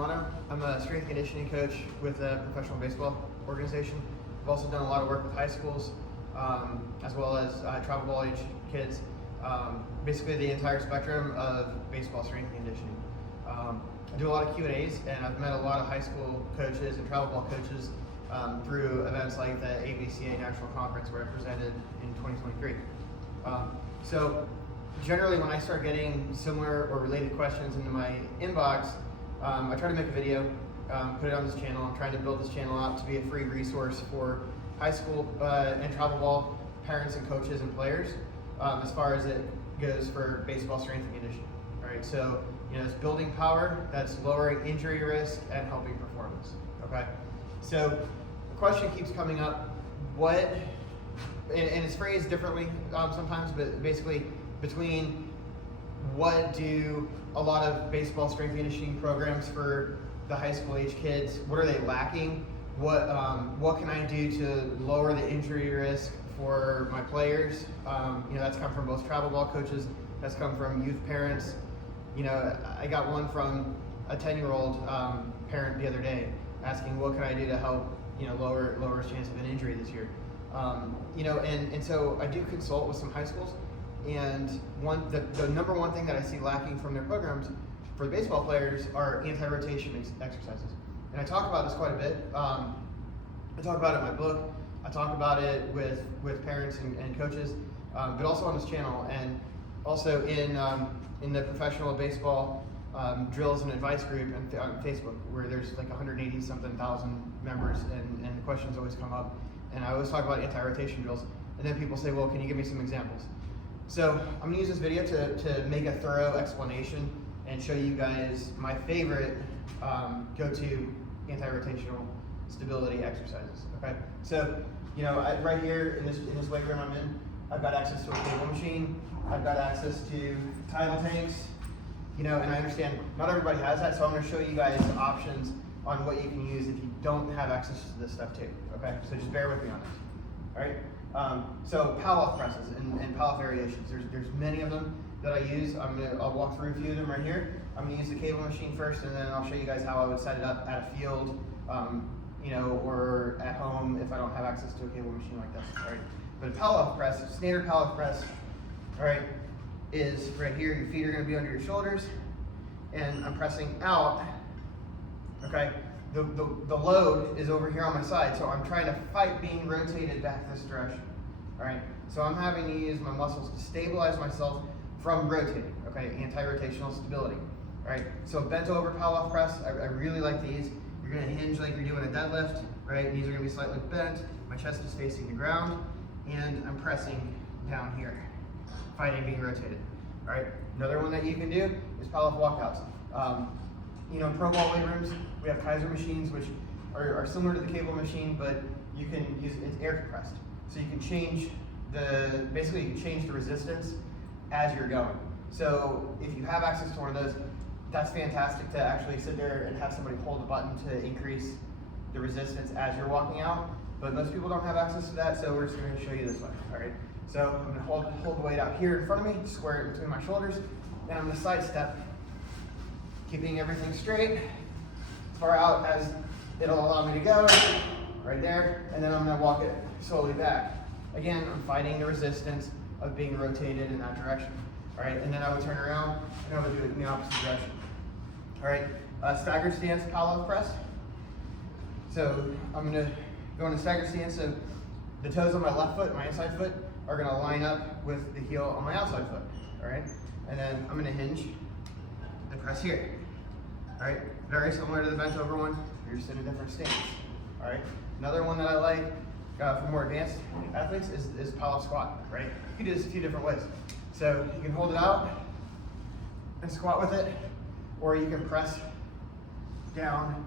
Romano. I'm a strength and conditioning coach with a professional baseball organization. I've also done a lot of work with high schools, as well as travel ball age kids. Basically the entire spectrum of baseball strength and conditioning. I do a lot of Q&As, and I've met a lot of high school coaches and travel ball coaches through events like the ABCA National Conference where I presented in 2023. So generally when I start getting similar or related questions into my inbox, I try to make a video, put it on this channel. I'm trying to build this channel out to be a free resource for high school and travel ball parents and coaches and players as far as it goes for baseball strength and conditioning. Right? So it's building power, that's lowering injury risk and helping performance. Okay? So the question keeps coming up, and it's phrased differently sometimes, but basically between what do a lot of baseball strength and conditioning programs for the high school age kids, what are they lacking? What can I do to lower the injury risk for my players? That's come from both travel ball coaches, that's come from youth parents. I got one from a 10-year-old parent the other day asking what can I do to help lower his chance of an injury this year. And so I do consult with some high schools, and the number one thing that I see lacking from their programs for the baseball players are anti-rotation exercises. And I talk about this quite a bit. I talk about it in my book. I talk about it with parents and coaches, but also on this channel, and also in the professional baseball drills and advice group on Facebook, where there's like 180-something thousand members, and the questions always come up. And I always talk about anti-rotation drills, and then people say, well, can you give me some examples? So I'm gonna use this video to make a thorough explanation and show you guys my favorite go-to anti-rotational stability exercises. Okay, so right here in this weight room I'm in, I've got access to a cable machine, I've got access to tidal tanks, and I understand not everybody has that, so I'm going to show you guys options on what you can use if you don't have access to this stuff too. Okay, so just bear with me on this. All right. So Pallof presses and Pallof variations. There's many of them that I use. I'll walk through a few of them right here. I'm going to use the cable machine first, and then I'll show you guys how I would set it up at a field, or at home if I don't have access to a cable machine like this. All right. But a Pallof press, standard Pallof press, all right, is right here. Your feet are going to be under your shoulders, and I'm pressing out. Okay. The load is over here on my side, so I'm trying to fight being rotated back this direction. All right. So I'm having to use my muscles to stabilize myself from rotating. Okay. Anti-rotational stability. All right. So bent over Pallof press. I really like these. You're going to hinge like you're doing a deadlift. Right. Knees are going to be slightly bent. My chest is facing the ground, and I'm pressing down here, fighting being rotated. All right. Another one that you can do is Pallof walkouts. In pro ball weight rooms, we have Kaiser machines, which are similar to the cable machine, but you can use it's air compressed. So you can change the resistance as you're going. So if you have access to one of those, that's fantastic to actually sit there and have somebody hold the button to increase the resistance as you're walking out. But most people don't have access to that, so we're just going to show you this one. All right. So I'm going to hold the weight out here in front of me, square it between my shoulders, and I'm going to sidestep, keeping everything straight, as far out as it'll allow me to go, right there, and then I'm going to walk it slowly back. Again, I'm fighting the resistance of being rotated in that direction. All right, and then I would turn around and I would do it in the opposite direction. All right, staggered stance Pallof press. So I'm going to go into staggered stance, so the toes on my left foot, my inside foot, are going to line up with the heel on my outside foot. All right, and then I'm going to hinge and press here. All right, very similar to the bent over one. You're just in a different stance. All right, another one that I like for more advanced athletes is Pallof squat. Right, you can do this a few different ways. So you can hold it out and squat with it, or you can press down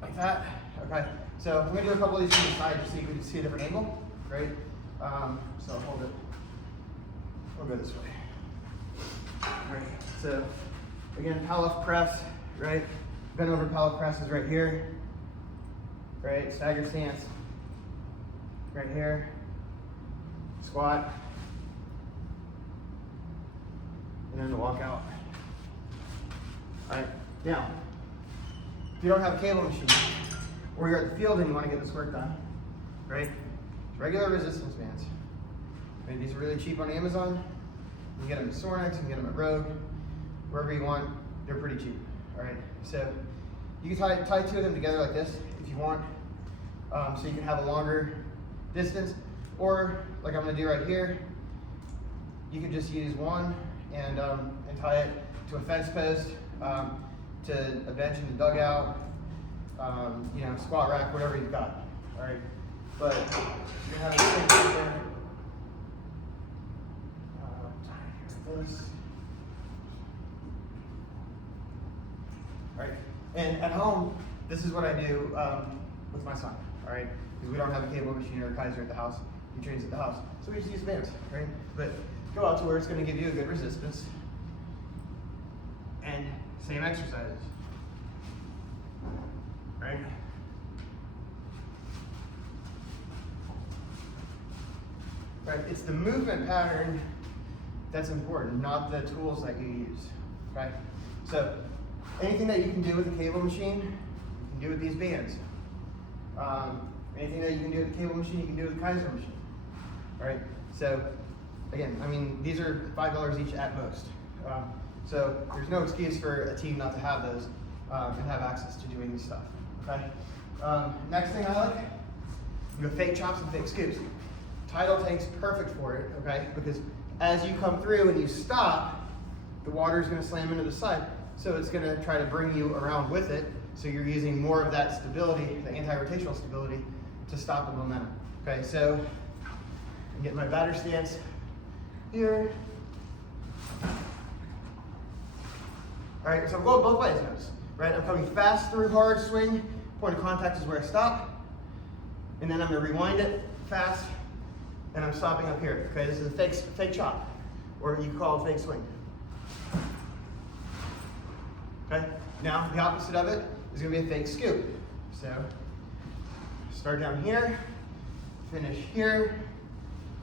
like that. Okay, so I'm going to do a couple of these from the side just so you can see a different angle. Right, so I'll hold it. We'll go this way. All right, so again, Pallof press, right? Bent over Pallof press is right here, right? Staggered stance, right here. Squat, and then the walk out. All right, now, you don't have a cable machine, or you're at the field and you want to get this work done, right? Regular resistance bands. Right? These are really cheap on Amazon. You can get them at Sornex, you can get them at Rogue, wherever you want. They're pretty cheap. All right. So you can tie two of them together like this if you want, so you can have a longer distance, or like I'm going to do right here. You can just use one and tie it to a fence post, to a bench in the dugout, you know, squat rack, whatever you've got. All right. But you're having the same thing there. This. All right. And at home, this is what I do with my son. All right. Because we don't have a cable machine or a Kaiser at the house. He trains at the house, so we just use bands. Right. But go out to where it's going to give you a good resistance. And same exercises. Right. Right, it's the movement pattern that's important, not the tools that you use. Right? So anything that you can do with a cable machine, you can do with these bands. Anything that you can do with a cable machine, you can do with a Kaiser machine. All right. So again, I mean, these are $5 each at most. So there's no excuse for a team not to have those and have access to doing this stuff. Okay. Next thing I like, you go fake chops and fake scoops. Tidal tank's perfect for it, okay? Because as you come through and you stop, the water is going to slam into the side, so it's going to try to bring you around with it. So you're using more of that stability, the anti-rotational stability, to stop the momentum. Okay, so I'm getting my batter stance here. All right, so I'm going both ways, notice, right? I'm coming fast through hard swing. Point of contact is where I stop, and then I'm going to rewind it fast. And I'm stopping up here. Okay, this is a fake chop, or you can call it a fake swing. Okay, now the opposite of it is going to be a fake scoop. So start down here, finish here,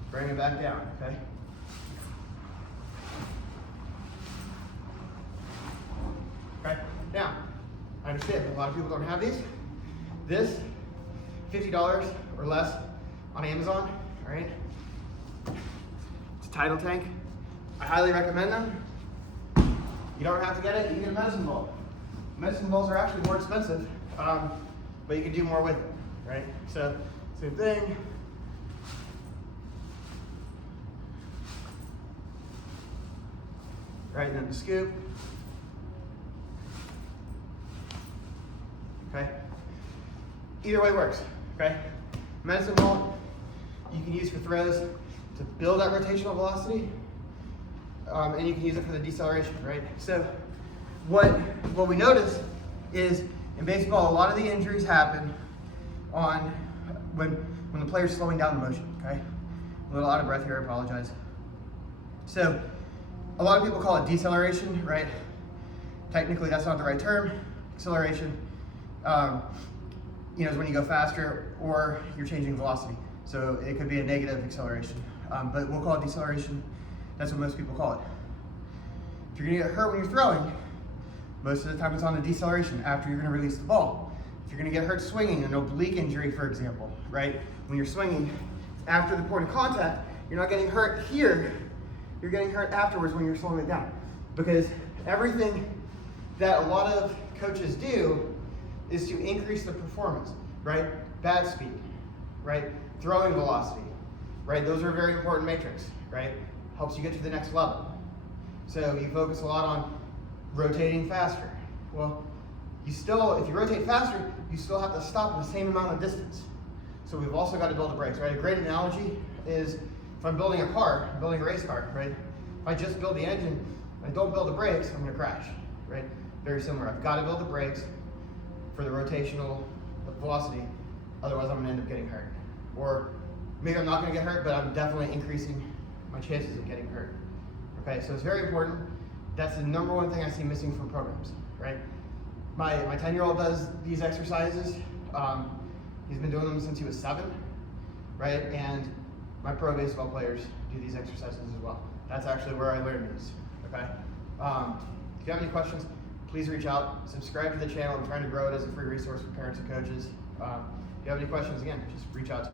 bring it back down. Okay. Okay. Now, I understand a lot of people don't have these. This, $50 or less on Amazon. All right. It's a Tidal tank. I highly recommend them. You don't have to get it. You can get a medicine ball. Medicine balls are actually more expensive, but you can do more with it, right? So, same thing. Right, and then the scoop. Okay. Either way works. Okay. Medicine ball you can use for throws to build that rotational velocity, and you can use it for the deceleration, right? So what we notice is in baseball, a lot of the injuries happen on when the player's slowing down the motion, okay? A little out of breath here, I apologize. So a lot of people call it deceleration, right? Technically, that's not the right term. Acceleration, is when you go faster or you're changing velocity. So it could be a negative acceleration, but we'll call it deceleration. That's what most people call it. If you're gonna get hurt when you're throwing, most of the time it's on the deceleration after you're gonna release the ball. If you're gonna get hurt swinging, an oblique injury, for example, right? When you're swinging after the point of contact, you're not getting hurt here, you're getting hurt afterwards when you're slowing it down. Because everything that a lot of coaches do is to increase the performance, right? Bat speed, right? Throwing velocity, right? Those are very important metrics, right? Helps you get to the next level. So you focus a lot on rotating faster. Well, if you rotate faster, you still have to stop the same amount of distance. So we've also got to build the brakes, right? A great analogy is if I'm building a car, I'm building a race car, right? If I just build the engine, and I don't build the brakes, I'm gonna crash, right? Very similar. I've got to build the brakes for the rotational velocity, otherwise I'm gonna end up getting hurt. Or maybe I'm not gonna get hurt, but I'm definitely increasing my chances of getting hurt. Okay, so it's very important. That's the number one thing I see missing from programs, right? My 10-year-old does these exercises. He's been doing them since he was 7, right? And my pro baseball players do these exercises as well. That's actually where I learned these, okay? If you have any questions, please reach out, subscribe to the channel. I'm trying to grow it as a free resource for parents and coaches. If you have any questions, again, just reach out to me.